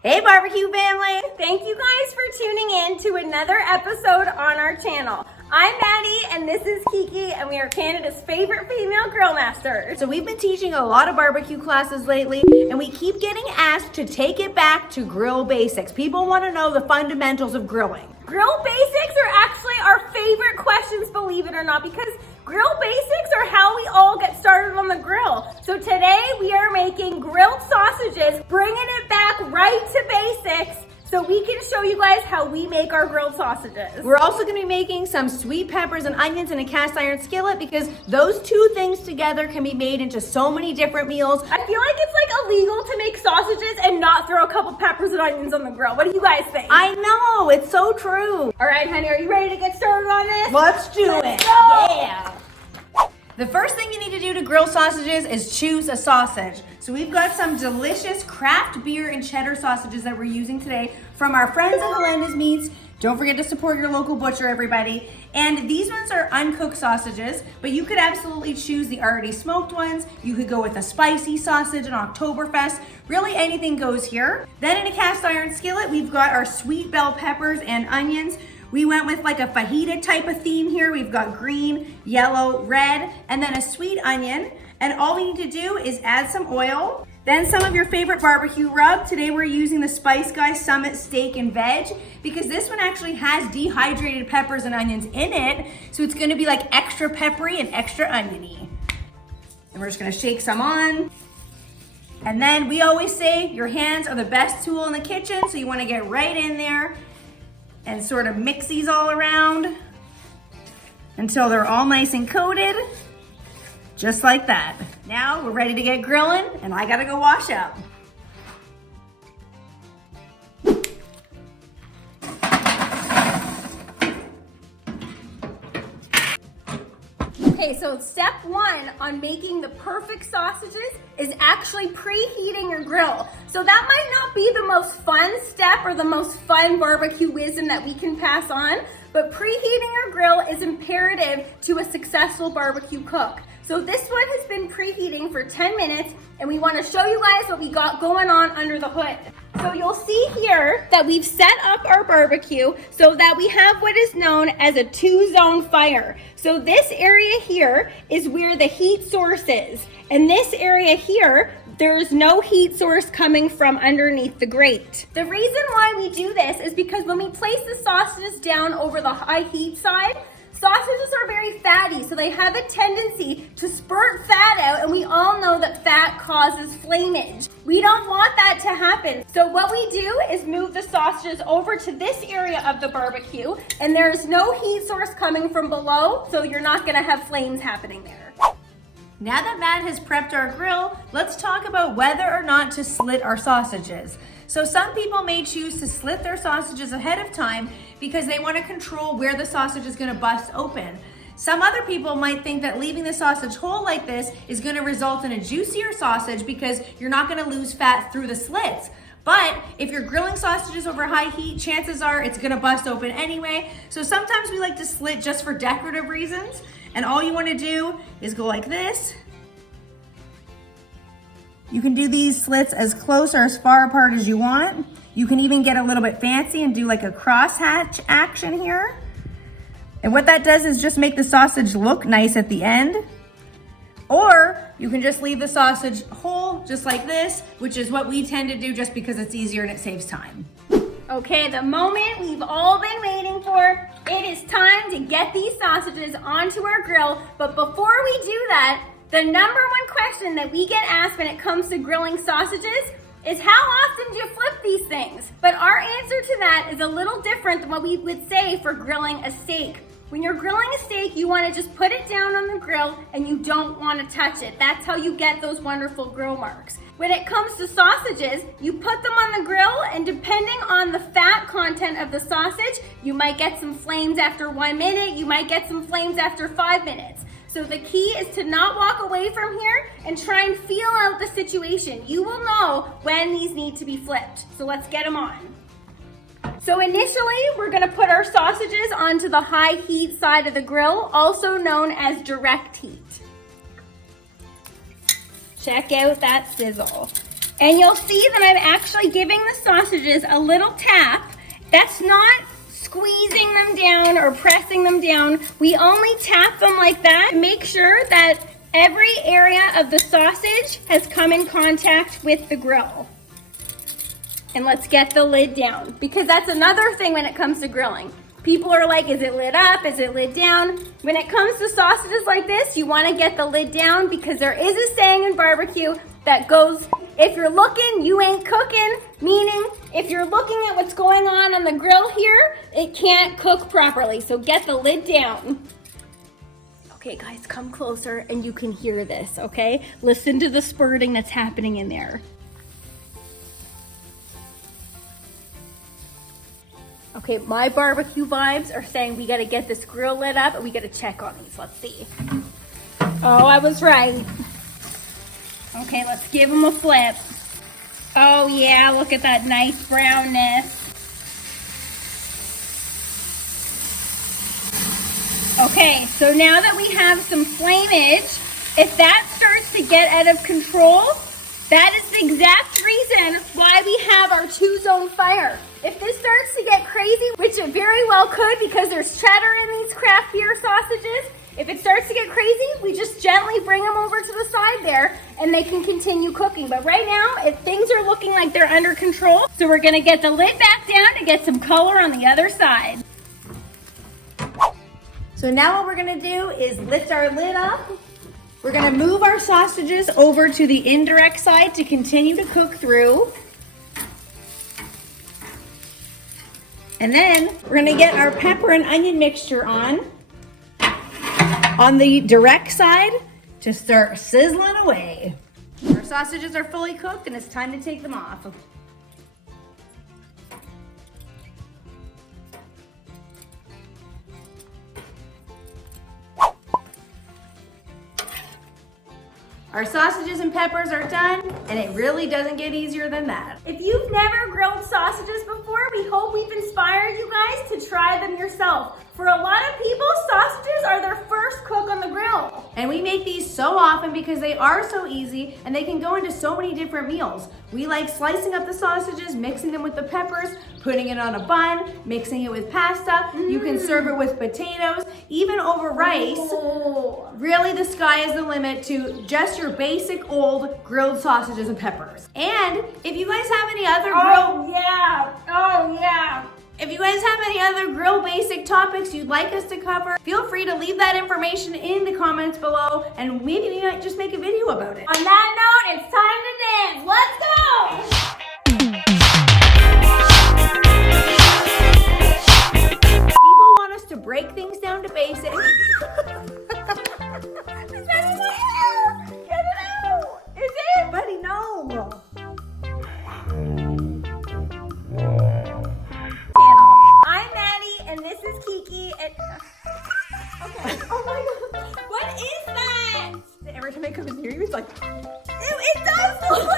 Hey barbecue family! Thank you guys for tuning in to another episode on our channel. I'm Maddie and this is Kiki and we are Canada's favorite female grill masters. So we've been teaching a lot of barbecue classes lately and we keep getting asked to take it back to grill basics. People want to know the fundamentals of grilling. Grill basics are actually our favorite questions, believe it or not, because grill basics are how we all get started on the grill. So today we are making grilled sausages, bringing it back right to basics so we can show you guys how we make our grilled sausages. We're also going to be making some sweet peppers and onions in a cast iron skillet because those two things together can be made into so many different meals. I feel like it's like illegal to make sausages and not throw a couple peppers and onions on the grill. What do you guys think? I know, it's so true. All right, honey, are you ready to get started on this? Let's do it. Go. Yeah. The first thing you need to do to grill sausages is choose a sausage. So we've got some delicious craft beer and cheddar sausages that we're using today from our friends at Melinda's Meats. Don't forget to support your local butcher, everybody. And these ones are uncooked sausages, but you could absolutely choose the already smoked ones. You could go with a spicy sausage, an Oktoberfest. Really anything goes here. Then in a cast iron skillet, we've got our sweet bell peppers and onions. We went with like a fajita type of theme here. We've got green, yellow, red, and then a sweet onion. And all we need to do is add some oil, then some of your favorite barbecue rub. Today we're using the Spice Guys Summit Steak and Veg because this one actually has dehydrated peppers and onions in it. So it's gonna be like extra peppery and extra oniony. And we're just gonna shake some on. And then we always say your hands are the best tool in the kitchen. So you wanna get right in there and sort of mix these all around until they're all nice and coated, just like that. Now we're ready to get grilling and I gotta go wash up. Okay, so step one on making the perfect sausages is actually preheating your grill. So that might not be the most fun step or the most fun barbecue wisdom that we can pass on, but preheating your grill is imperative to a successful barbecue cook. So this one has been preheating for 10 minutes and we want to show you guys what we got going on under the hood. So you'll see here that we've set up our barbecue so that we have what is known as a 2-zone fire. So this area here is where the heat source is. And this area here, there's no heat source coming from underneath the grate. The reason why we do this is because when we place the sausages down over the high heat side, sausages are very fatty, so they have a tendency to spurt fat out, and we all know that fat causes flammage. We don't want that to happen. So what we do is move the sausages over to this area of the barbecue, and there's no heat source coming from below, so you're not gonna have flames happening there. Now that Matt has prepped our grill, let's talk about whether or not to slit our sausages. So some people may choose to slit their sausages ahead of time because they want to control where the sausage is going to bust open. Some other people might think that leaving the sausage whole like this is going to result in a juicier sausage because you're not going to lose fat through the slits. But if you're grilling sausages over high heat, chances are it's going to bust open anyway. So sometimes we like to slit just for decorative reasons. And all you want to do is go like this. You can do these slits as close or as far apart as you want. You can even get a little bit fancy and do like a crosshatch action here. And what that does is just make the sausage look nice at the end. Or you can just leave the sausage whole, just like this, which is what we tend to do just because it's easier and it saves time. Okay, the moment we've all been waiting for, it is time to get these sausages onto our grill. But before we do that, the number one question that we get asked when it comes to grilling sausages is how often do you flip these things? But our answer to that is a little different than what we would say for grilling a steak. When you're grilling a steak, you want to just put it down on the grill and you don't want to touch it. That's how you get those wonderful grill marks. When it comes to sausages, you put them on the grill and depending on the fat content of the sausage, you might get some flames after 1 minute, you might get some flames after 5 minutes. So the key is to not walk away from here and try and feel out the situation. You will know when these need to be flipped. So let's get them on. So initially, we're gonna put our sausages onto the high heat side of the grill, also known as direct heat. Check out that sizzle. And you'll see that I'm actually giving the sausages a little tap. That's not squeezing them down or pressing them down. We only tap them like that to make sure that every area of the sausage has come in contact with the grill. And let's get the lid down, because that's another thing when it comes to grilling. People are like, is it lid up? Is it lid down? When it comes to sausages like this, you want to get the lid down, because there is a saying in barbecue that goes, if you're looking, you ain't cooking. Meaning, if you're looking at what's going on the grill here, it can't cook properly. So get the lid down. Okay, guys, come closer and you can hear this, okay? Listen to the spurting that's happening in there. Okay, my barbecue vibes are saying we gotta get this grill lit up and we gotta check on these. Let's see. Oh, I was right. Okay, let's give them a flip. Oh yeah, look at that nice brownness. Okay, so now that we have some flameage, if that starts to get out of control, that is the exact reason why we have our 2-zone fire. If this starts to get crazy, which it very well could because there's cheddar in these craft beer sausages, if it starts to get crazy, we just gently bring them over to the side there and they can continue cooking. But right now, things are looking like they're under control. So we're gonna get the lid back down to get some color on the other side. So now what we're gonna do is lift our lid up. We're gonna move our sausages over to the indirect side to continue to cook through. And then we're gonna get our pepper and onion mixture on the direct side to start sizzling away. Our sausages are fully cooked and it's time to take them off. Our sausages and peppers are done, and it really doesn't get easier than that. If you've never grilled sausages before, we hope we've inspired you guys to try them yourself. For a lot of people, sausages are their first cook on the grill. And we make these so often because they are so easy and they can go into so many different meals. We like slicing up the sausages, mixing them with the peppers, putting it on a bun, mixing it with pasta. You can serve it with potatoes, even over rice. Oh. Really, the sky is the limit to just your basic old grilled sausages and peppers. And if you guys have any other If you guys have any other grill basic topics you'd like us to cover, feel free to leave that information in the comments below and maybe we might just make a video about it. On that note, it's time to dance. Let's go! People want us to break things down to basics. Is that in my hair? Get it out! Is it? Buddy, no. I'm Maddie, and this is Kiki. And... Okay. Oh my god. What is that? Every time I come in here, he was like, Ew, it does look like